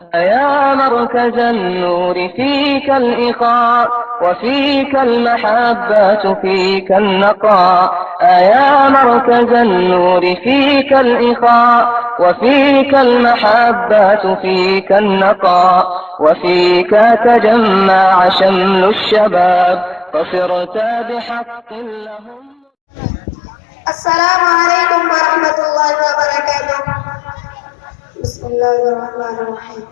يا مركز النور فيك الإخاء وفيك المحبة فيك النقاء. يا مركز النور فيك الإخاء وفيك المحبة فيك النقاء وفيك تجمع شمل الشباب فصرت بحق لهم. السلام علیکم ورحمۃ اللہ وبرکاتہ. بسم اللہ الرحمن الرحیم.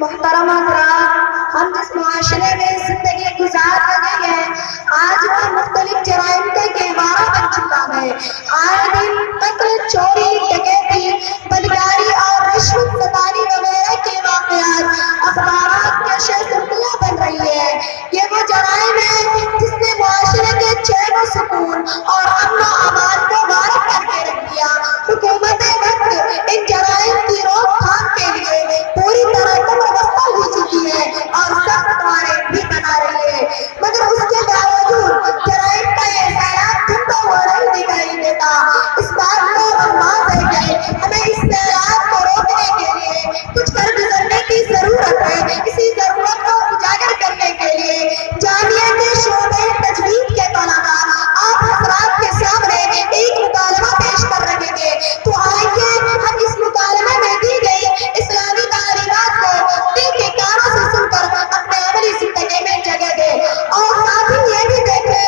محترم حضرات، ہم جس معاشرے میں زندگی گزار رہے ہیں آج وہ مختلف جرائم کا گہوارہ بن چکا ہے. آئے دن قتل، چوری، ڈکیتی، بلگاری اور رشوت ستانی وغیرہ کے واقعات اخبارات کے شرخیاں بن رہی ہے. یہ وہ جرائم ہے جس نے معاشرے کے چین و سکون اور امن و امان کو غارت کر کے رکھ دیا. حکومت وقت ان جرائم کی روک تھام کے لیے پوری طرح وابستہ ہو چکی ہے اور سخت قوانین بھی بنا رہی ہے، مگر اس کے باوجود جرائم کا یہ سیلاب تھمتا ہوا نہیں دکھائی دیتا. اس بات کا انداز ہے کہ ہمیں اس سیلاب کو روکنے کے لیے کچھ کر گزرنے کی ضرورت ہے. اسی ضرورت کو اجاگر کرنے کے لیے جامعہ کے شعبے تجوید کے طلباء آپ حضرات کے سامنے ایک مکالمہ پیش کر رہے گے. تو آئیے ہم اس مکالمے میں دی گئی اسلامی تعلیمات کو دل کے کانوں سے سن کر اپنے عملی زندگی میں جگہ دیں، اور ساتھ ہی یہ بھی دیکھیں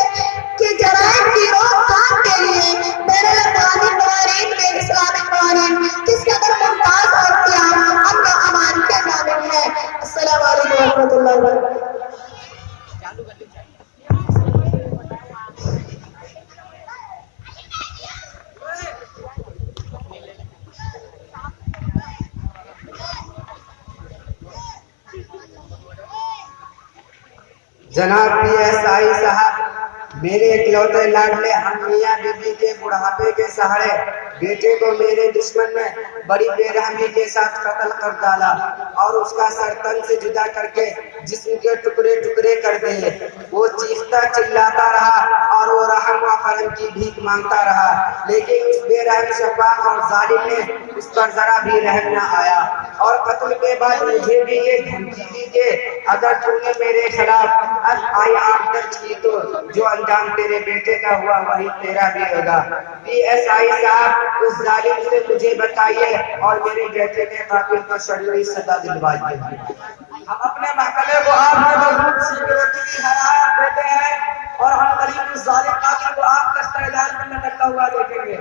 کہ جرائم کی روک تھام کے لیے بین الاقوامی قوانین میں اسلامی قوانین کس قدر ممتاز اور قیام امن و امان کے ضامن ہے. السلام علیکم ورحمۃ اللہ وبرکاتہ. جناب پی ایس آئی صاحب، میرے اکلوتے لاڈلے ہم میاں بی بی کے بڑھاپے کے سہارے بیٹے کو میرے دشمن نے بڑی بے رحمی کے ساتھ قتل کر ڈالا اور اس کا سر تن سے جدا کر کے جسم کے ٹکڑے ٹکڑے کر دیے. وہ چیختا چلاتا رہا اور وہ رحم و کرم کی بھیک مانگتا رہا، لیکن اس بے رحم شفاق اور ظالم نے اس پر ذرا بھی رحم نہ آیا. اور قتل کے بعد مجھے بھی یہ دھمکی دی کہ اگر تم نے میرے خلاف FIR درج کی تو جو انجام تیرے بیٹے کا ہوا وہی تیرا بھی ہوگا. پی ایس آئی صاحب، اس ظالم سے مجھے بتائیے اور میرے بیٹے کے قاتل کو شرعی سزا دلوائیے. ہم اپنے محکمے کو آپ کے مضبوط سیکورٹی کی ہدایت دیتے ہیں اور ہم قریب اس ظالم قاتل کو آپ کا استعداد میں نکلتا ہوا دیکھیں گے.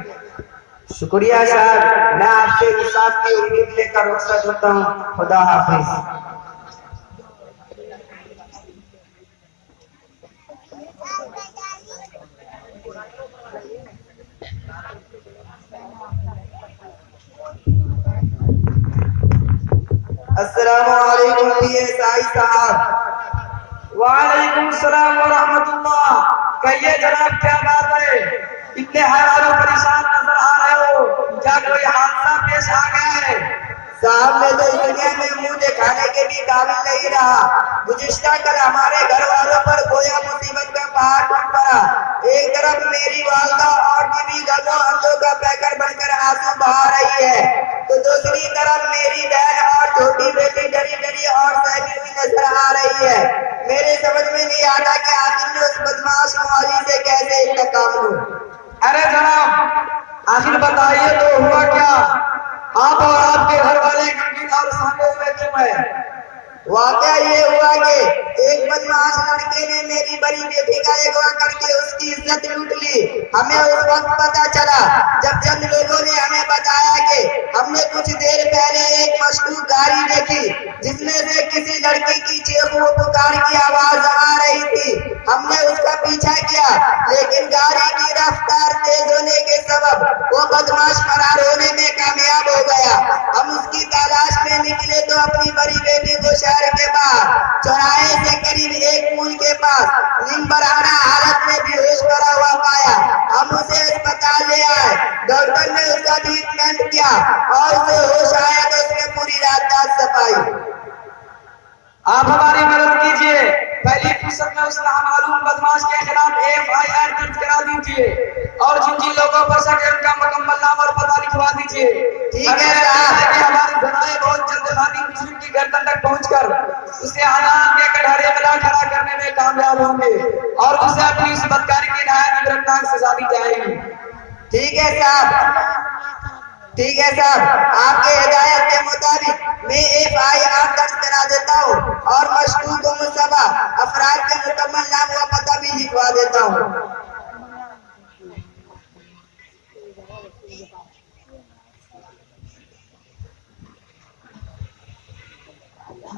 شکریہ صاحب، میں آپ سے انصاف کی امید لے کر رخصت ہوتا ہوں. خدا حافظ. السلام علیکم پی ایس آئی صاحب. وعلیکم السلام ورحمۃ اللہ. کہیے جناب، کیا بات ہے؟ اتنے حیران و پریشان نظر آ رہے ہو، کیا کوئی حادثہ پیش آ گیا ہے؟ صاحب میں تو اس دنیا میں منہ دکھانے کے بھی قابل نہیں رہا. گزشتہ کل ہمارے گھر والوں پر گویا مصیبت کا پہاڑ ٹوٹ پڑا. ایک طرف میری والدہ اور بیوی غموں اندھوں کا پیکر بن کر آنسو بہا رہی ہے، تو دوسری طرف میری بہن اور چھوٹی بیٹی ڈری ڈری اور سہمی ہوئی نظر آ رہی ہے. میرے سمجھ میں نہیں آتا کہ آخر میں اس بدماش موالی سے کیسے انتقام لوں. ارے جناب، آخر بتائیے تو ہوا کیا؟ آپ اور آپ کے گھر والے غمگین اور سہمے ہوئے کیوں ہیں؟ واقعہ یہ ہوا کہ ایک بدمعاش لڑکے نے میری بڑی بیٹی کا اغوا کر کے اس کی عزت لوٹ لی. ہمیں اس وقت پتا چلا جب چند لوگوں نے ہمیں بتایا کہ ہم نے کچھ دیر پہلے ایک مشکوک گاڑی دیکھی جس میں سے کسی لڑکی کی چیخ و پکار کی آواز آ رہی تھی. ہم نے اس کا پیچھا کیا، لیکن گاڑی کی رفتار تیز ہونے کے سبب وہ بدمعاش فرار ہونے میں کامیاب ہو گیا. ہم اس کی تلاش میں نکلے تو اپنی بڑی بیٹی کو شہر کے باہر چوراہے سے قریب ایک پل کے پاس نیم برہنہ حالت میں بے ہوش پڑا ہوا پایا. ہم اسے اسپتال لے آئے. ڈاکٹر نے اس کا ٹریٹمنٹ کیا اور اسے ہوش آیا تو اس نے پوری رات دانت صفائی. آپ ہماری مدد کیجیے. پہلی فرصت میں اس نامعلوم بدماش کے خلاف FIR درج کرا دیجیے اور جن جن لوگوں پر شک ہے ان کا مکمل نام اور پتہ لکھوا دیجیے. ٹھیک ہے صاحب. ہمارے ذرائع بہت جلد خادی مسلم کی گردن تک پہنچ کر اسے عدالت کے کٹہرے میں لا کھڑا کرنے میں کامیاب ہوں گے اور اسے اپنی اس بدکاری کی نہایت عبرتناک سزا دی جائے گی. ٹھیک ہے صاحب. ٹھیک ہے صاحب، آپ کے ہدایت کے مطابق میں FIR درج کرا دیتا ہوں اور مشکوک و مشتبہ افراد کے مکمل نام و پتہ بھی لکھوا دیتا ہوں.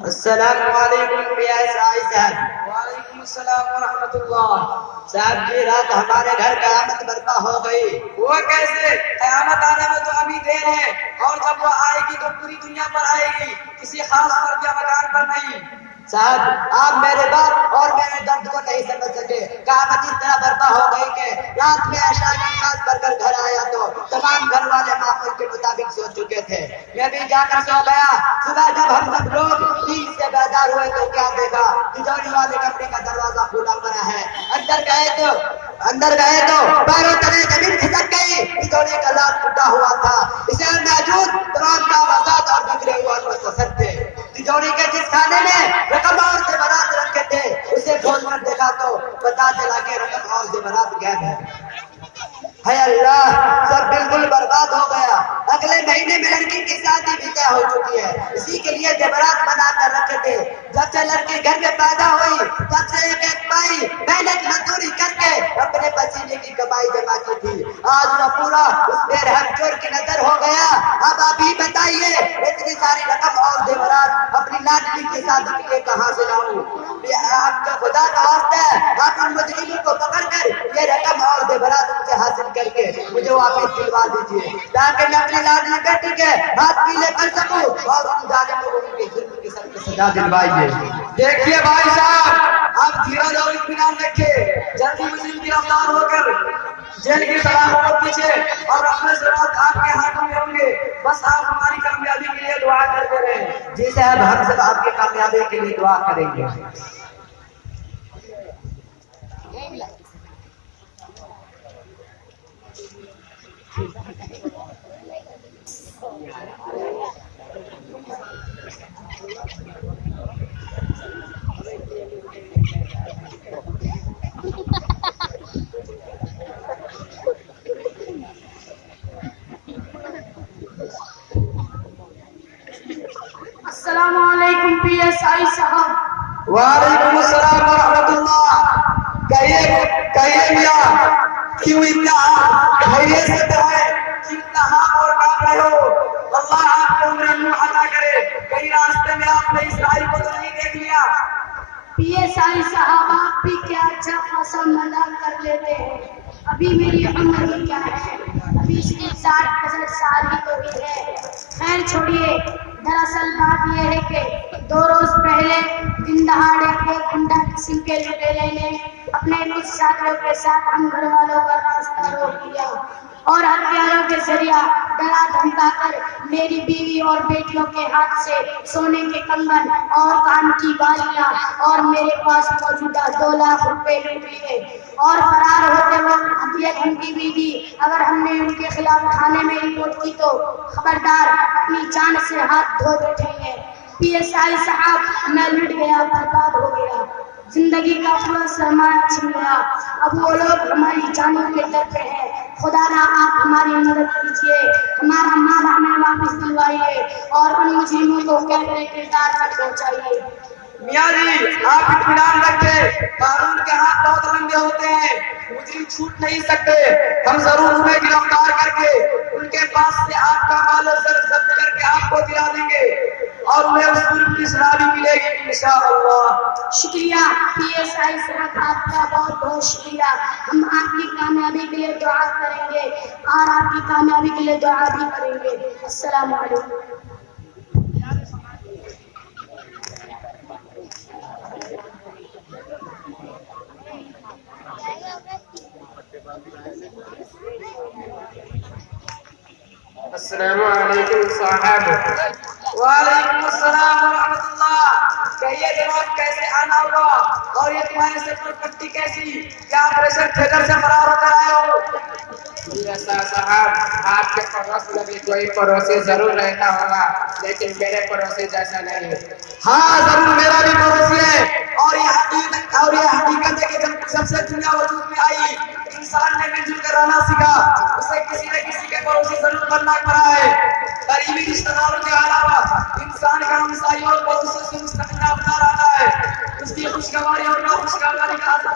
السلام علیکم PSI صاحب. وعلیکم السلام ورحمۃ اللہ. صاحب جی رات ہمارے گھر قیامت برپا ہو گئی. وہ کیسے؟ قیامت آنے میں تو ابھی دیر ہے اور جب وہ آئے گی تو پوری دنیا پر آئے گی، کسی خاص فرد یا مکان پر نہیں. صاحب آپ میرے بات اور میرے درد کو نہیں سمجھ سکے. قیامت اس طرح برپا ہو گئی کہ رات میں عشاء کی نماز پڑھ کر گھر آیا تو تمام گھر والے معمول کے مطابق سو چکے تھے. میں بھی جا کر سو گیا. صبح جب ہم سب لوگ نیند سے بیدار ہوئے تو کیا دیکھا، تجوری والے کمرے کا دروازہ کھلا پڑا ہے. اندر گئے تو پیروں تلے زمین کھسک گئی. تجوری کا لاک ٹوٹا ہوا تھا. اسے موجود تمام کاغذات اور بکھرے ہوئے مختصر تھے. تجوری کے جس خانے میں رقم اور زیورات رکھے تھے اسے کھول کر دیکھا تو پتا چلا کہ رقم اور زیورات غائب ہے. ہے اللہ، سب بالکل برباد ہو گیا. اگلے مہینے میں لڑکی کی شادی بھی طے ہو چکی ہے. اسی کے لیے زیورات بنا کر رکھے تھے. جب سے لڑکی گھر میں پیدا ہوئی تب سے ایک ایک پائی محنت مزدوری کر کے اپنے پسینے کی کمائی جما کی تھی. آج وہ پورا اس بے رحم چور کی نظر ہو گیا. اب آپ ہی بتائیے اتنی ساری رقم اور زیورات اپنی لاڈلی کی شادی کے لیے کہاں سے لاؤں؟ آپ کا خدا کا واسطہ ہے، آپ ان مجرموں کو پکڑ کر یہ رقم اور زیورات ان سے حاصل کر کے مجھے واپس دلوا دیجیے تاکہ میں اپنی لاڈلی بیٹی کے ہاتھ پیلے کر سکوں اور ان ظالموں کو ان کے ظلم کی سخت سزا دلوائیے. دیکھیے بھائی صاحب، آپ دھیرج اور اطمینان رکھیے. جلدی مجرم گرفتار ہو کر جیل کی سلاخوں پیچھے اور اپنے ضرورت آپ کے ہاتھوں میں ہوں گے. بس آپ ہماری کامیابی کے لیے دعا کرتے رہیں. جی صاحب، ہم سب آپ کی کامیابی کے لیے دعا کریں گے. السلام علیکم PSI صاحب. وعلیکم السلام ورحمۃ اللہ. کہیے میاں، کیوں اتنا خیریت سے ہے، کیوں اتنا ہاں اور کام رہے ہو؟ اللہ آپ کو عمر نوح عطا کرے. کہیں راستے میں آپ نے اسرائیل کو تو نہیں دیکھ لیا؟ PSI صاحب آپ بھی کیا اچھا خاصا مذاق کر لیتے ہیں. ابھی میری عمر ہی کیا ہے، ابھی صرف 60 سال ہی تو ہوئی ہے. خیر چھوڑیے، دراصل بات یہ ہے کہ 2 روز پہلے دن دہاڑے ایک گنڈا قسم کے لٹیرے نے اپنے کچھ ساتھیوں کے ساتھ ہم گھر والوں کا راستہ روک لیا اور ہتھیاروں کے ذریعہ ڈرا دھمکا کر میری بیوی اور بیٹیوں کے ہاتھ سے سونے کے کنگن اور کان کی بالیاں اور میرے پاس موجودہ 2 لاکھ روپے لوٹ لیے اور فرار ہوتے وقت یہ دھمکی بھی دی اگر ہم نے ان کے خلاف تھانے میں رپورٹ کی تو خبردار اپنی جان سے ہاتھ دھو بیٹھیں گے. PSI صاحب میں لٹ گیا، برباد ہو گیا، زندگی کا پورا سرمایہ چھن گیا. اب وہ لوگ ہماری جانوں کے در پہ ہیں. خدا را آپ ہماری مدد کیجیے، ہمارا مال ہمیں واپس دلوائیے اور ان مجرموں کو کیفر کردار تک پہنچائیے. میاں جی آپ اطمینان رکھیں، قانون کے ہاتھ بہت لمبے ہوتے ہیں، مجرم چھوٹ نہیں سکتے. ہم ضرور انہیں گرفتار کر کے ان کے پاس سے آپ کا مال و زر ضبط کر کے آپ کو دلا دیں گے اور انہیں اس جرم کی سزا بھی ملے گی انشاءاللہ. شکریہ PSI صاحب، آپ کا بہت بہت شکریہ. ہم آپ کی کامیابی کے لیے دعا کریں گے اور آپ کی کامیابی کے لیے دعا بھی کریں گے. السلام علیکم. السلام علیکم صاحب. وعلیکم السلام ورحمۃ اللہ. کہیے جناب کیسے آنا ہوا اور یہ تمہاری سر پر پٹی کیسی؟ کیا پریشر تھیٹر سے فرار ہو کر آئے ہو؟ صاحب آپ کے پڑوس میں بھی کوئی پڑوسی ضرور رہتا ہوگا، لیکن میرے پڑوسی جیسا نہیں۔ ہاں ضرور، میرا بھی پڑوسی ہے، اور یہ حقیقت ہے کہ جب سے دنیا وجود میں آئی انسان نے مل جل کر رہنا سیکھا، اسے کسی نہ کسی کے پڑوسی ضرور بننا پڑا ہے۔ قریبی رشتہ داروں کے علاوہ انسان کا ہمسائی اور پڑوسی سے مستقل رابطہ رہتا ہے۔ اس کی خوشگواری اور ناخوشگواری کا اثر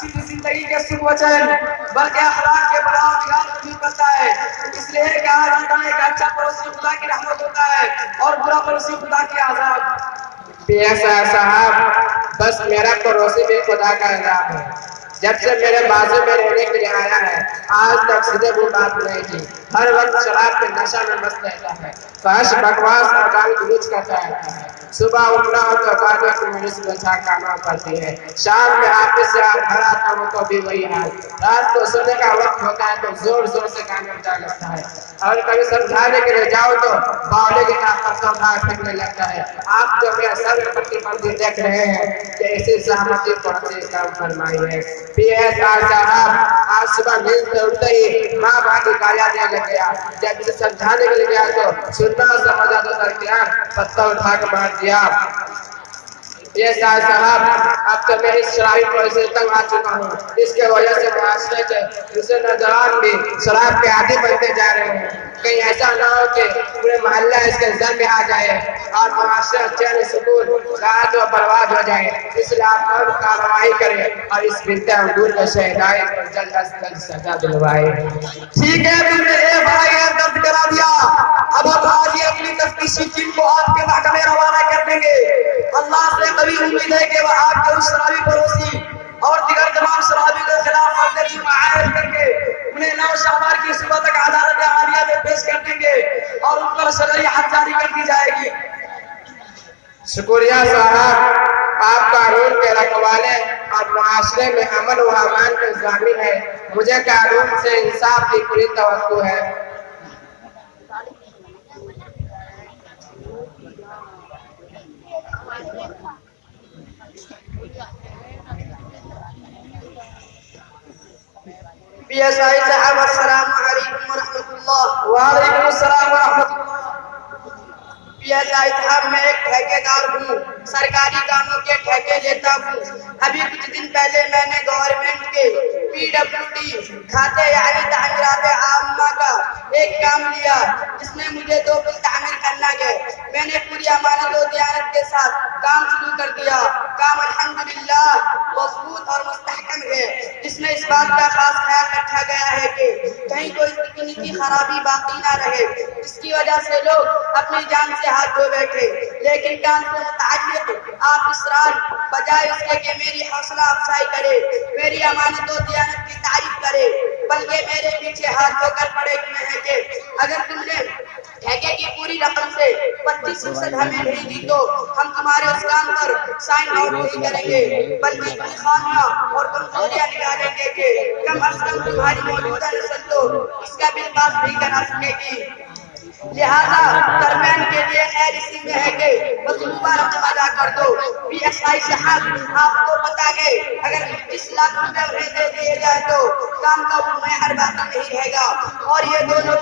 صرف زندگی کے سکھ و چین بلکہ اخلاق کے بڑا بگاڑ بھی بنتا ہے۔ اس لیے کہا جاتا ہے کہ اچھا پڑوسی خدا کی رحمت ہوتا ہے اور برا پڑوسی خدا کی عذاب۔ پی ایس آئی صاحب، بس میرا پڑوسی بھی خدا کا عذاب ہے۔ جب سے میرے بازو میں رہنے کے لیے آیا ہے آج تک سیدھے وہ بات نہیں کی، ہر وقت شراب کے نشہ میں مست رہتا ہے، فحش بکواس اور گالی گلوچ کرتا رہتا ہے۔ صبح اٹھنا ہو تو گاڑیوں کی میری سرکھا کانا پڑتی ہے، شام میں آفس سے گھر آتا ہوں تو بھی وہی حال، رات کو سونے کا وقت ہوتا ہے تو زور زور سے گانے بجا لگتا ہے، اور کبھی سمجھانے کے لیے جاؤ تو باولے کے ناپتہ اٹھا پھینکنے لگتا ہے۔ آپ جو میرے سر میں پٹی بندی دیکھ رہے ہیں کہ اسی سہمتی پڑوسی کام فرمائی ہے۔ پی ایس آئی صاحب، آج صبح نیند سے اٹھتے ہی ماں باپ کی گالیاں دینے لگ گیا، جب اسے سمجھانے کے لیے گیا تو سننا سمجھا تو درمیان پتہ اٹھا کے مار دیا۔ یہ صاحب، اب تو میں اس شرابی پڑوسی سے تنگ آ چکا ہوں، اس کے وجہ سے معاشرے کے دوسرے نوجوان بھی شراب کے عادی بنتے جا رہے ہیں۔ کہیں ایسا نہ ہو کہ پورے محلہ اس کے زر میں آ جائے اور معاشرہ چین سکون رات و برباد ہو جائے، اس لیے آپ فوراً کارروائی کریں اور اس بنت انگور کے شہدائی کو جلد از جلد سزا دلوائے۔ ٹھیک ہے، تم نے یہ بڑا غیر درد کرا دیا، اب ہم آج ہی اپنی تفتیشی ٹیم کو آپ کے محکمے روانہ کر دیں گے۔ اللہ سے قوی امید ہے کہ وہ آپ کے اس شرابی پڑوسی اور دیگر تمام شرابی کے خلاف فرد جرم عائد کر کے انہیں 9 شعبان کی صبح تک عدالت عالیہ میں پیش کر دیں گے اور ان پر شرعی حد جاری کر دی جائے گی۔ شکریہ صاحب، آپ قانون کے رکھوالے اور معاشرے میں امن و امان کے ضامن ہیں، مجھے قانون سے انصاف کی پوری توقع ہے۔ پی ایس آئی صاحب، السلام علیکم ورحمۃ اللہ۔ وعلیکم السلام ورحمۃ اللہ۔ پی ایس آئی صاحب، میں ایک ٹھیکیدار ہوں، سرکاری کاموں کے ٹھیکے لیتا ہوں۔ ابھی کچھ دن پہلے میں نے گورنمنٹ کے PWD کھاتے یعنی تعمیرات عامہ کا ایک کام لیا جس میں مجھے 2 پل تعمیر کرنا گئے۔ میں نے پوری امانت و دیانت کے ساتھ کام شروع کر دیا۔ کام الحمدللہ مضبوط اور مستحکم ہے، جس میں اس بات کا خاص خیال رکھا گیا ہے کہ کہیں کوئی تکنیکی خرابی باقی نہ رہے جس کی وجہ سے لوگ اپنی جان سے ہاتھ دھو بیٹھے۔ لیکن کام سے متعلق آپ اسرار بجائے اس کے کہ میری حوصلہ افزائی کرے، میری امانت و دیانت کی تعریف کرے، بلکہ میرے پیچھے ہاتھ دھو کر پڑے ہوئے ہیں کہ اگر تم نے ٹھیکے کی پوری رقم سے 25% ہمیں نہیں دی تو ہم تمہارے اس کام پر سائن آؤٹ نہیں کریں گے، بلکہ کوئی خامیاں اور کمزوریاں نکالیں گے کہ کم از کم تمہاری موجودہ نسل تو اس کا بل پاس نہیں کرا سکے گی۔ لہذا درمیان کے لیے خیر اسی میں ہے کہ مطلوبہ رقم ادا کر دو۔ پی ایس آئی صاحب، آپ کو بتا گئے اگر 25 لاکھ روپے انہیں دے دیے جائے تو کام کا وہ معیار باقی نہیں رہے گا اور یہ دونوں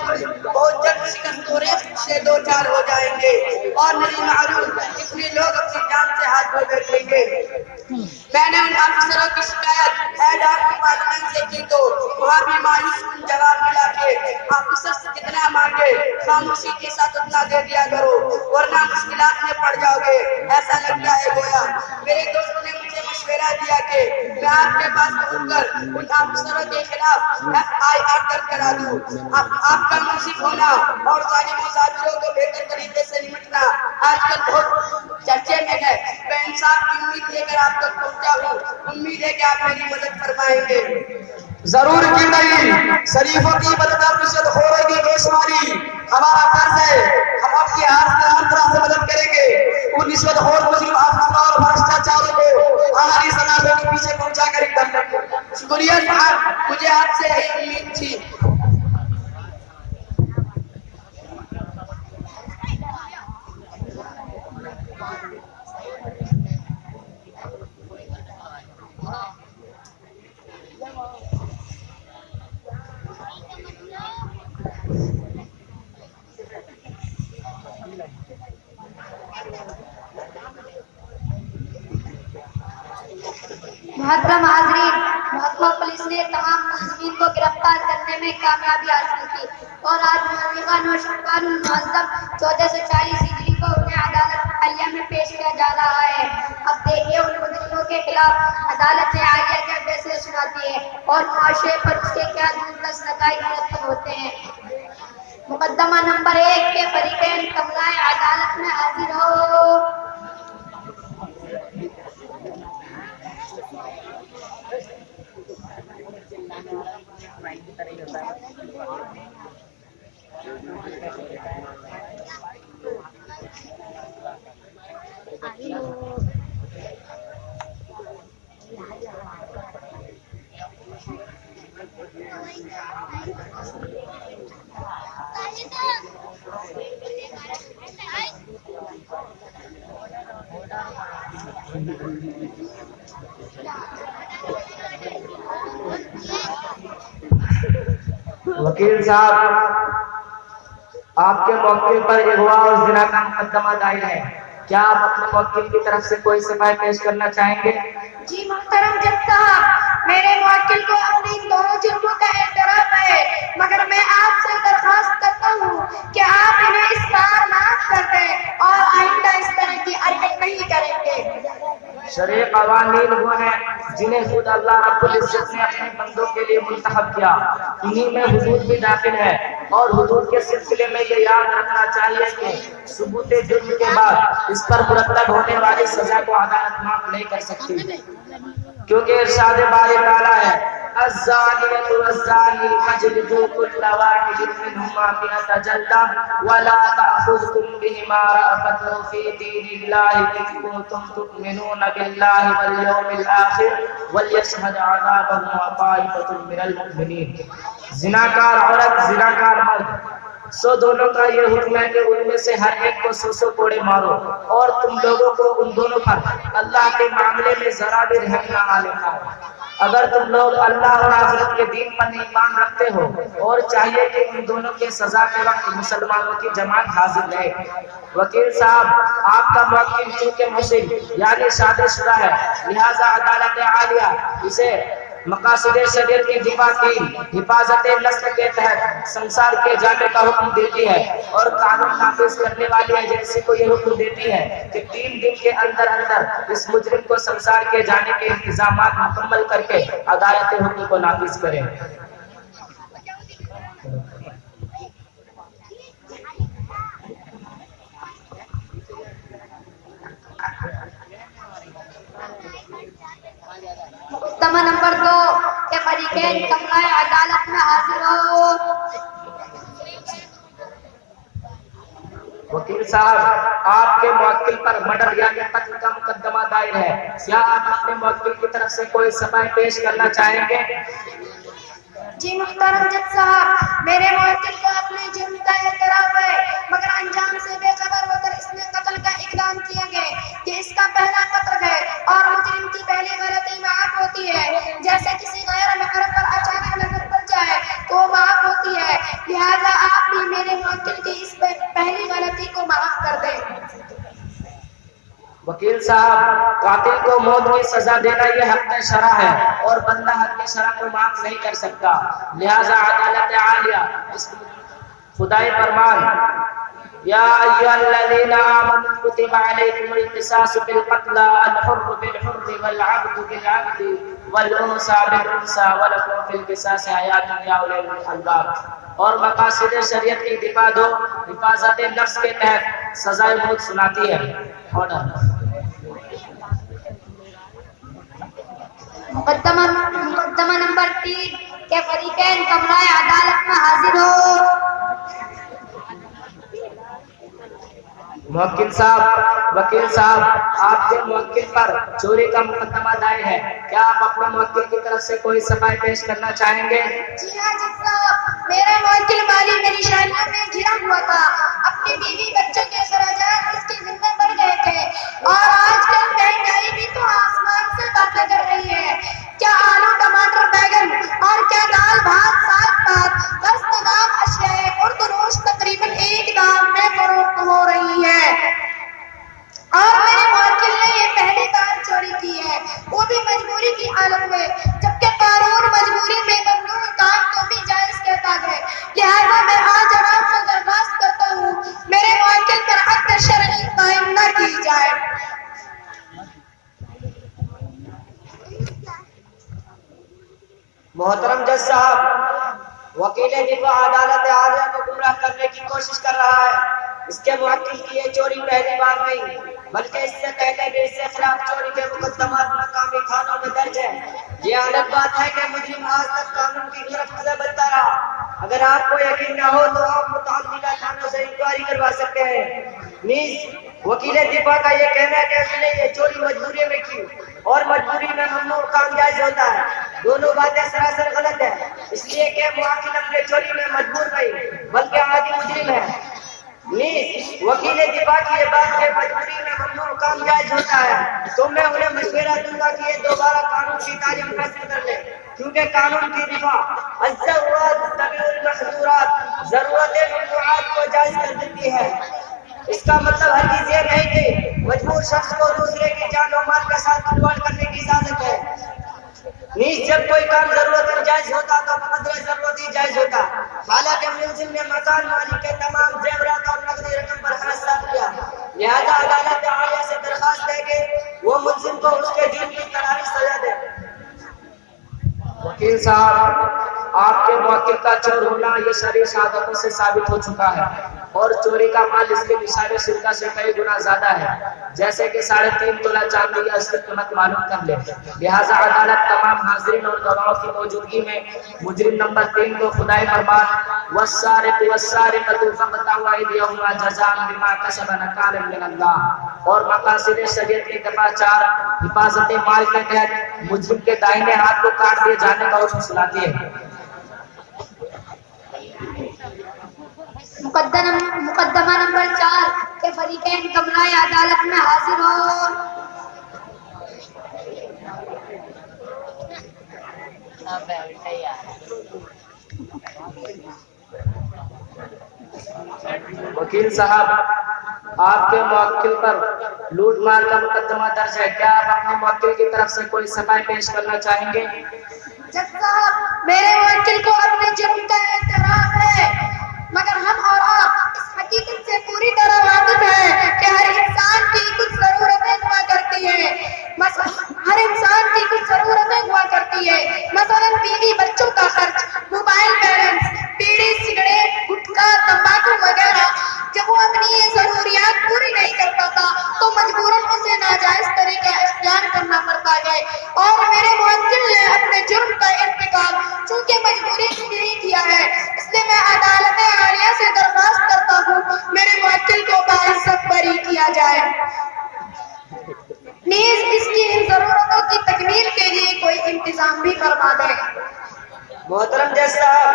بہت جلد شکست و ریزک سے دو چار ہو جائیں گے اور نہیں معلوم کتنے لوگ اپنی جان سے ہاتھ دھو بیٹھیں گے۔ میں نے ان افسروں کی شکایت ہیڈ آف ڈپارٹمنٹ سے کی تو وہاں بھی مایوس کن جواب ملا کہ آفیسر سے جتنا مانگے خاموشی کے ساتھ اتنا دے دیا کرو ورنہ مشکلات میں پڑ جاؤ گے۔ ایسا لگتا ہے گویا میرے دوست نے مجھے مشورہ دیا کہ میں آپ کے پاس پہنچ کر ان افسروں کے خلاف FIR درج کرا دوں۔ آپ کا منصف ہونا اور ظالم و ظالموں کو بہتر طریقے سے نمٹنا آج کل بہت چرچے میں ہے۔ میں انصاف کی امید لے کر آپ تک پہنچا ہوں، امید ہے کہ آپ میری مدد فرمائیں گے۔ ضرور کی نہیں، شریفوں کی مدد اور رشوت خوروں کی بے شماری ہمارا فرض ہے۔ ہم اپنی ہر طرح سے مدد کریں گے ان رشوت خور مجرم افسروں اور بھرشٹاچاروں کو ہماری سزا کے پیچھے پہنچا کر اقدام کریں گے۔ شکریہ صاحب، مجھے آپ سے یہی امید تھی۔ محترم حاضرین، محکمہ پولیس نے تمام ملزمین کو گرفتار کرنے میں کامیابی حاصل کی اور آج ملزمہ نوشکان المعظم 1440 ہجری کو انہیں عدالت عالیہ میں پیش کیا جا رہا ہے۔ اب دیکھیے ان مجرموں کے خلاف عدالت عالیہ کیا فیصلے سناتی ہے اور معاشرے پر اس کے کیا دردناک نتائج مرتب ہوتے ہیں۔ مقدمہ نمبر 1 کے فریقین کملائے عدالت میں حاضر ہو۔ وکیل صاحب، آپ کے موکل پر اغوا اور زنا کا مقدمہ دائر ہے، کیا آپ اپنے موکل کی طرف سے کوئی صفائی پیش کرنا چاہیں گے؟ جی محترم جج صاحب، میرے موکل کو اپنے ان دونوں جرموں کا اعتراف ہے، مگر میں آپ سے درخواست کرتا ہوں کہ آپ انہیں اس بار معاف کر دیں اور آئندہ اس طرح کی حرکت نہیں کریں گے۔ شرع قوانین وہ ہیں جنہیں خود اللہ رب العزت نے اپنے بندوں کے لیے منتخب کیا، انہی میں حدود بھی داخل ہے، اور حدود کے سلسلے میں یہ یاد رکھنا چاہیے کہ ثبوت جرم کے بعد اس پر مرتب ہونے والی سزا کو عدالت معاف نہیں کر سکتی، کیونکہ ارشاد باری تعالیٰ ہے الزانیۃ والزانی فاجلدوا کل واحد منہما مئۃ جلدہ ولا تأخذکم بہما رأفۃ فی دین اللہ ان کنتم تؤمنون باللہ والیوم الآخر ولیشہد عذابہما طائفۃ من المؤمنین۔ زناکار عورت، زناکار مرد، سو دونوں کا یہ حکم ہے کہ ان میں سے ہر ایک کو 100 کوڑے مارو، اور تم لوگوں کو ان دونوں پر اللہ کے معاملے میں ذرا بھی رحم نہ آنے پائے۔ اگر تم لوگ اللہ اور آخرت کے دین پر ایمان رکھتے ہو، اور چاہیے کہ ان دونوں کے سزا کے وقت مسلمانوں کی جماعت حاضر رہے۔ وکیل صاحب، آپ کا موکل چونکہ محسن یعنی شادی شدہ ہے، لہذا عدالت عالیہ اسے مقاصد شریعت کی دفاع کی حفاظت نسل کے تحت سنسار کے جانے کا حکم دیتی ہے، اور قانون نافذ کرنے والی ایجنسی کو یہ حکم دیتی ہے کہ 3 دن کے اندر اندر اس مجرم کو سنسار کے جانے کے انتظامات مکمل کر کے عدالت حکم کو نافذ کریں۔ مقدمہ نمبر 2 کے فریقین کملائے عدالت میں حاضر ہو۔ وکیل صاحب، آپ کے موکل پر مرڈر یعنی قتل کا مقدمہ دائر ہے، کیا آپ اپنے موکل کی طرف سے کوئی صفائی پیش کرنا چاہیں گے؟ جی محترم جج صاحب، میرے موکل کو اپنے جرم کا اعتراف ہے، مگر انجام سے بے خبر ہو کر اس نے قتل کا اقدام کیا ہے کہ اس کا پہلا قتل ہے، اور مجرم کی پہلی غلطی معاف ہوتی ہے، جیسے کسی غیر محرم پر اچانک نظر پڑ جائے تو معاف ہوتی ہے، لہذا آپ بھی میرے موکل کی اس پہلی غلطی کو معاف کر دیں۔ وکیل صاحب، قاتل کو موت کی سزا دینا یہ حق شرع ہے، اور بندہ حق شرع کو معاف نہیں کر سکتا، لہذا عدالت عالیہ اس خدائی فرمان یا ایھا الذین آمنوا کتب علیکم القصاص فی القتلی الحر بالحر والعبد بالعبد والانثی بالانثی ولکم فی القصاص حیات یا اولی الالباب، اور مقاصد شریعت کی دفاع دو حفاظت نفس کے تحت سزائے موت سناتی ہے۔ مقدمہ نمبر 3 کے فریقین کملائے عدالت میں حاضر ہو۔ موکل صاحب، وکیل صاحب، آپ کے موکل پر چوری کا مقدمہ دائر ہے، کیا آپ اپنے موکل کی طرف سے کوئی صفائی پیش کرنا چاہیں گے؟ جی ہاں جج صاحب، میرا موکل مالی میری شادیوں میں گھرا ہوا تھا، اپنی بیوی بچوں کے اخراجات اس کے ذمہ پڑ گئے تھے، اور آج کل مہنگائی بھی تو آسمان سے باتیں کر رہی ہے، کیا آلو ٹماٹر بیگن اور کیا دال بھات ساگ پات بس تمام اشیاء خوردنوش تقریباً ایک دام میں فروخت ہو رہی ہے، اور میرے موکل نے یہ پہلی بار چوری کی ہے۔ ان بھی مجبوری کی حالت میں، جبکہ قانون مجبوری میں ممنوع کام کو بھی جائز کہتا ہے۔ لہذا میں آج آپ سے درخواست کرتا ہوں میرے موکل پر حد شرعی قائم نہ کی جائے۔ محترم جج صاحب، وکیل دفاع عدالت عالیہ کو گمراہ کرنے کی کوشش کر رہا ہے۔ اس کے موکل کی یہ چوری پہلی بار نہیں بلکہ اس سے پہلے بھی اس کے خلاف چوری کے مقدمات مقامی تھانوں میں درج ہے۔ یہ الگ بات ہے کہ مجرم آج تک قانون کی گرفت سے بچتا رہا۔ اگر آپ کو یقین نہ ہو تو آپ متعلقہ تھانوں سے انکوائری کروا سکتے ہیں۔ نیز وکیل دفاع کا یہ کہنا ہے کہ اس نے یہ چوری مجبوری میں کی اور مجبوری میں ممنوع کام جائز ہوتا ہے۔ دونوں باتیں سراسر غلط ہیں، اس لیے کہ موکل اپنے چوری میں مجبور نہیں بلکہ عادی مجرم ہے۔ نیز وکیل دفاع کی یہ بات کہ مجبوری میں ممنوع کام جائز ہوتا ہے تو میں انہیں مشورہ دوں گا کہ یہ دوبارہ قانون کی تعلیم حاصل کر لیں، کیونکہ قانون کی دفاع الضرورات تبیح المحظورات، ضرورت ممنوعات کو جائز کر دیتی ہے۔ اس کا مطلب ہرگز یہ نہیں کہ مجبور شخص کو دوسرے کی جان و مال کے ساتھ کھلواڑ کرنے کی اجازت ہے۔ نیز جب کوئی کام ضرورت جائز ہوتا تو بقدر ضرورت ہی جائز ہوتا۔ حالانکہ ملزم نے مکان مالک کے تمام زیورات اور نقدی رقم پر حرج صادر کیا، لہذا عدالت عالیہ سے درخواست ہے کہ وہ ملزم کو اس کے جرم کی قراری سزا دے۔ وکیل صاحب، آپ کے موکل کا چور ہونا یہ شرعی شہادتوں سے ثابت ہو چکا ہے اور چوری کا مال اس کے نصاب سرقہ سے کئی گنا زیادہ ہے، جیسے کہ 3.5 تولہ چاندی یا اس کی قیمت معلوم کر لے۔ لہذا عدالت تمام حاضرین اور گواہوں کی موجودگی میں مجرم نمبر 3 کو خدائے فرمان والسارق والسارقۃ فاقطعوا ایدیہما جزاء بما کسبا نکالا من اللہ اور مقاصد شریعت کی دفعہ 4 حفاظت مال کے تحت مجرم کے دائیں ہاتھ کو کاٹ دیے جانے کا حکم سناتی ہے۔ مقدمہ نمبر 4 کے فریقین کمرہ عدالت میں حاضر ہوں۔ وکیل صاحب، آپ کے موکل پر لوٹ مار کا مقدمہ درج ہے، کیا آپ اپنے موکل کی طرف سے کوئی سفائی پیش کرنا چاہیں گے؟ جج صاحب، میرے موکل کو اپنے جرم کا اعتراف ہے، مگر ہم اور آپ اس حقیقت سے پوری طرح واقف ہیں کہ ہر انسان کی کچھ ضرورتیں ہوا کرتی ہیں۔ مثلاً بیوی بچوں کا خرچ، موبائل بیلنس، بیڑی سگریٹ گٹکا تمباکو وغیرہ۔ جب وہ اپنی یہ ضروریات پوری نہیں کر پاتا تو مجبوراً اسے ناجائز طریقہ اختیار کرنا پڑتا ہے، اور میرے موکل نے اپنے جرم کا ارتکاب چونکہ مجبوری سے نہیں کیا ہے، اس لیے میں عدالت عالیہ سے درخواست کرتا ہوں میرے موکل کو باعزت بری کیا جائے۔ نیز اس کی ان ضرورتوں کی تکمیل کے لیے کوئی انتظام بھی فرما دیں۔ محترم جج صاحب،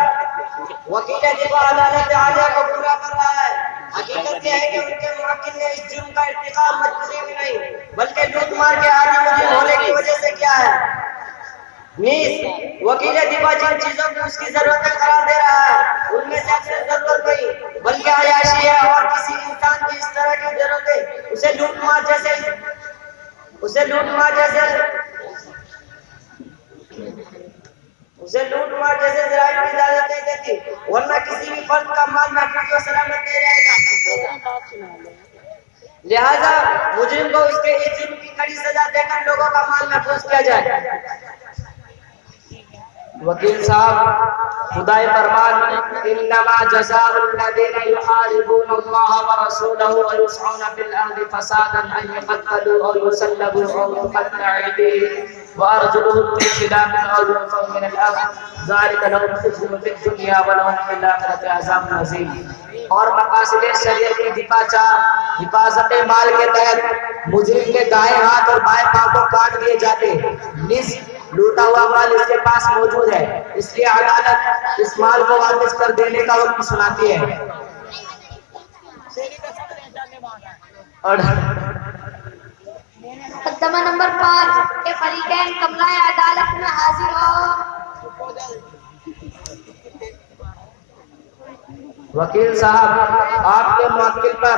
وکیل دفاع عدالت عالیہ کو پورا کر رہا ہے۔ حقیقت یہ ہے کہ ان کے موکل نے اس جرم کا ارتکاب مجبوری میں نہیں بلکہ لوٹ مار کے عادی مجرم ہونے کی وجہ سے کیا ہے۔ نیز وکیل دفاع جن چیزوں کو اس کی ضرورت قرار دے رہا ہے ان میں سے اکثر ضرورت نہیں بلکہ عیاشی ہے، اور کسی انسان کی اس طرح کی ضرورت ہے اسے لوٹ مار جیسے ذرائع کی اجازت نہیں دیتی، ورنہ کسی بھی فرد کا مال محفوظ و سلامت نہیں رہے گا۔ لہذا مجرم کو اس کے اس جرم کی کڑی سزا دے کر لوگوں کا مال محفوظ کیا جائے۔ وکیل صاحب، خدائے فرمان انما جزاء الذین یحاربون اللہ ورسولہ ویسعون فی الارض فسادا ان یقتلوا او یصلبوا او تقطع ایدیہم وارجلهم من خلاف او ينفوا من الارض ذلک لهم خزي فی الدنیا ولهم فی الآخرۃ عذاب عظیم۔ اور مقاصد شریعت کی دفاع 4 حفاظت مال کے تحت مجرم کے دائیں ہاتھ اور بائیں پاؤں کو کاٹ دیے جاتے، نصف لوٹا ہوا مال اس کے پاس موجود ہے، اس لیے عدالت اس مال کو واپس کر دینے کا حکم سناتی ہے۔ مقدمہ نمبر 5 کے فریقین کمرہ عدالت میں حاضر ہوں۔ وکیل صاحب، آپ کے موکل پر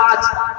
5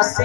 80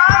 8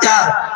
4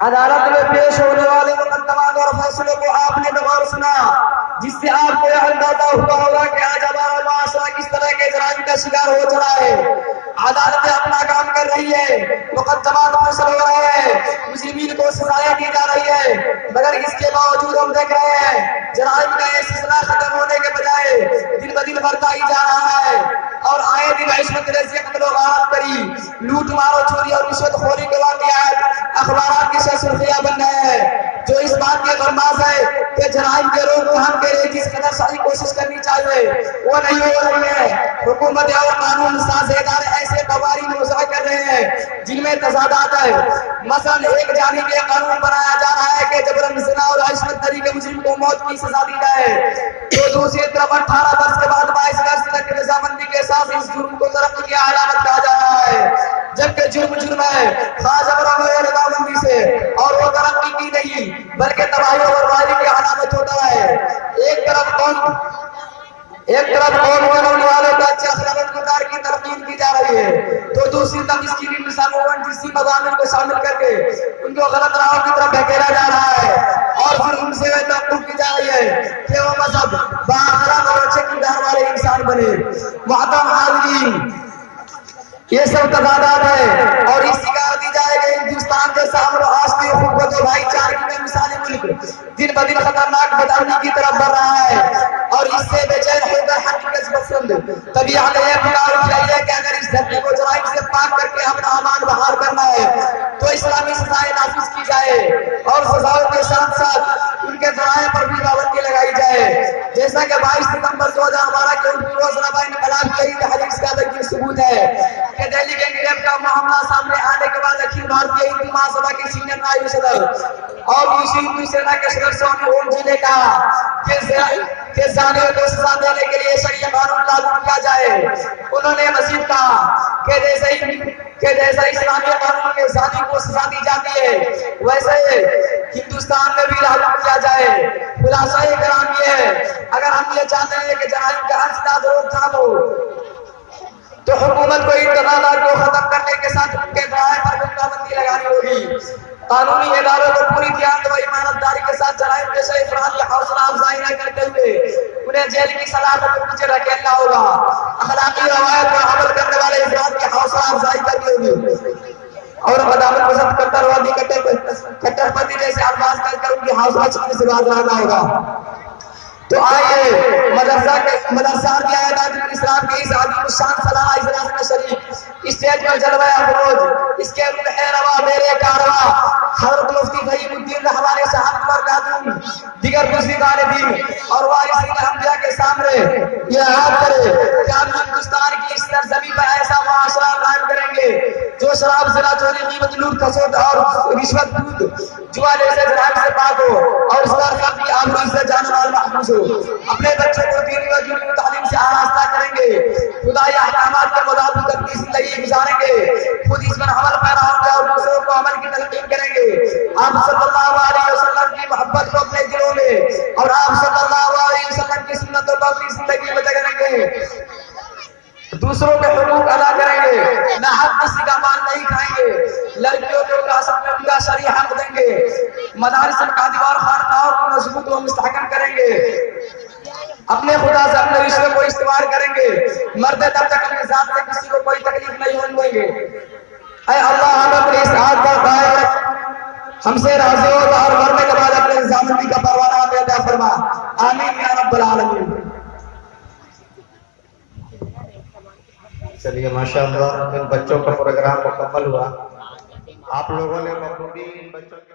عدالت میں پیش ہونے والے مقدمات اور فیصلوں کو آپ نے بغور سنا، جس سے آپ کو یہ اندازہ ہوا ہوگا کہ آج ہمارا معاشرہ کس طرح کے جرائم کا شکار ہو چڑھا ہے۔ عدالتیں اپنا کام کر رہی ہے، مقدمات فیصل ہو رہے ہیں، مجرمین کو سزائیں دی جا رہی ہے، مگر اس کے باوجود ہم دیکھ رہے ہیں جرائم کا یہ سلسلہ ختم ہونے کے بجائے دن بدن بڑھتا ہی جا رہا ہے، اور آئے دن عصمت ریزی قتل و غارت کری، لوٹ مارو چوری اور رشوت خوری کے واقعات اخبارات کی سرخیاں بن رہے ہیں، جو اس بات کے غماز ہے کہ جرائم کے روک تھام کے لیے جس قدر ساری کوشش کرنی چاہیے وہ نہیں ہو رہی ہے۔ حکومت اور قانون ساز ادارے ایسے قوانین وضع کر رہے ہیں جن میں تضادات ہے۔ مثلا ایک جانب یہ قانون بنایا جا رہا ہے کہ جبرن زنا اور عصمت دری کے مجرم کو موت کی سزا دی جائے، تو دوسری طرف 18 برس کے بعد 22 برس تک رضامندی کے ساتھ اس جرم کو ترقی کی علامت کہا جا رہا ہے، جبکہ جرم ہے، خواہ جبرن ہو یا رضامندی سے، اور وہ ترقی کی نہیں بلکہ تباہی اور بربادی کی علامت ہوتا ہے۔ ایک طرف قوم کے رہنے والوں کا اچھے اخلاق گزار کی تلقین کی جا رہی ہے، تو دوسری طرف اس کی مثالوں اور جنسی مضامین کو شامل کر کے ان کو غلط راہوں کی طرف دھکیلا جا رہا ہے، اور پھر ان سے توقع کی جا رہی ہے کہ وہ مذہب بااخلاق اور اچھے کردار والے انسان بنے۔ محترم حاضرین، یہ سب تضادات ہے، اور اس کی کہا دی جائے کہ ہندوستان جیسا امن و آشتی اخوت و بھائی چارگی کا مثالی ملک دن بدن خطرناک بدامنی کی طرف بڑھ رہا ہے، اور اس سے بے چین ہو کر حقیقت پسند طبیعت یہ پکار اٹھ رہی ہے کہ اگر اس دھرتی کو جرائم سے پاک کر کے اپنا امان بحال کرنا ہے تو اسلامی سزائیں نافذ کی جائے، اور سزاؤں کے ساتھ ساتھ ان کے جرائم پر بھی پابندی لگائی جائے، جیسا کہ 22 ستمبر 2012 کے اردو روزنامہ انقلاب کی تحریک کا ذکر ثبوت ہے کہ دہلی کے گریب کا معاملہ سامنے آنے کے بعد اکھیل بھارتیہ ہندو مہاسبھا کے سینئر نائب صدر اور دوسری ہندو سینا کے صدر سوامی اوم جی نے کہا کہ زانیوں کو سزا دینے کے لیے شریعہ قانون لاگو کیا جائے۔ انہوں نے مزید کہا کہ جیسا اسلامی قانون میں زانی کو سزا دی جاتی ہے ویسے ہندوستان میں بھی لاگو کیا جائے۔ خلاصہ کرام یہ ہے، اگر ہم یہ چاہتے ہیں کہ جرائم کا انسداد روک تھام ہو تو حکومت کو ان تضادات کو ختم کرنے کے ساتھ ان کے ذرائع پر پابندی لگانی ہوگی۔ قانونی اداروں کو پوری دیانت و ایمانداری کے ساتھ جرائم پیشہ افراد کی حوصلہ افزائی نہ کرتے ہوئے انہیں جیل کی سلاخوں کے نیچے دھکیلنا ہوگا۔ اخلاقی روایت پر عمل کرنے والے افراد کی حوصلہ افزائی کرنی ہوگی، اور عدالت پسند کٹروادی کٹر پنتھی جیسے الفاظ کر ان کی حوصلہ چھپنے سے باز رہنا ہوگا۔ تو آئیے مدرسہ کی آیات اسلام کے اس عظیم الشان سالانہ اجلاس میں شریک اسٹیج پر جلوہ افروز اس کے روح روا میرے کارواں حضرت مفتی فہیم الدین ہمارے صاحب برکاتہم دیگر بزرگان دین اور وارثین انبیاء کے سامنے یہ عہد کرے کہ ہم ہندوستان کی اس سرزمین پر ایسا معاشرہ قائم کریں گے جو شراب زنا چوری غیبت لوٹ کھسوٹ اور رشوت دود جوا جیسے جرائم سے پاک ہو، اور اس پر اپنی آبرو سے جان مال محفوظ ہو۔ اپنے بچوں کو دینی و دنیوی تعلیم سے آراستہ کریں گے، خدائی احکامات کے مطابق اپنی زندگی گزاریں گے، خود اس پر عمل پیرا ہوں گے اور دوسروں کو عمل کی تلقین کریں گے۔ آپ صلی اللہ علیہ وسلم کی محبت کو اپنے دلوں میں اور آپ صلی اللہ علیہ وسلم کی سنتوں کو اپنی زندگی میں جگہ رہیں گے، دوسروں کے حقوق ادا کریں گے، نہ حق کسی کا مال نہیں کھائیں گے، لڑکیوں کے وراثت میں ان کا شرعی حق دیں گے، مدارس القادیوار خانقاہوں کو مضبوط و مستحکم کریں گے، اپنے خدا سے اپنے رشتے کو استوار کریں گے، مرد تب تک اپنے ذات سے کسی کو کوئی تکلیف نہیں ہونے دیں گے۔ اے اللہ ہم اپنی اس عہد پر قائم رکھ، ہم سے راضی ہو اور مرنے کے بعد اپنے رضامندی کا پروانہ ہمیں عطا فرما، آمین یا رب العالمین۔ چلیے ماشاءاللہ ان بچوں کا پروگرام مکمل ہوا۔ آپ لوگوں نے بخوبی ان بچوں کے